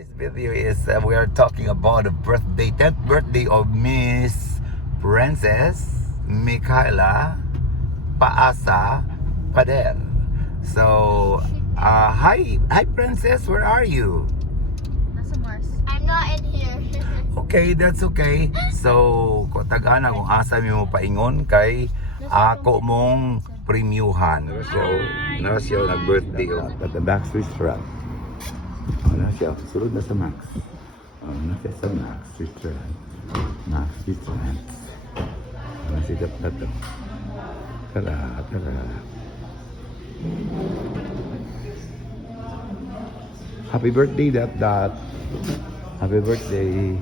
This video is we are talking about the birthday, 10th birthday of Miss Princess Michaela Paasa Pader. So, hi Princess, where are you? Nasa Mars. I'm not in here. Okay, that's okay. So, kutagana kung asa mo paingon kay ako mong premiuhan. So, na siya nag-birthday at the Max Restaurant. Na siya, sulod na sa Max. Na siya sa Max Restaurant. Max Restaurant. Na siya na to. Tara. Happy birthday, that. Happy birthday.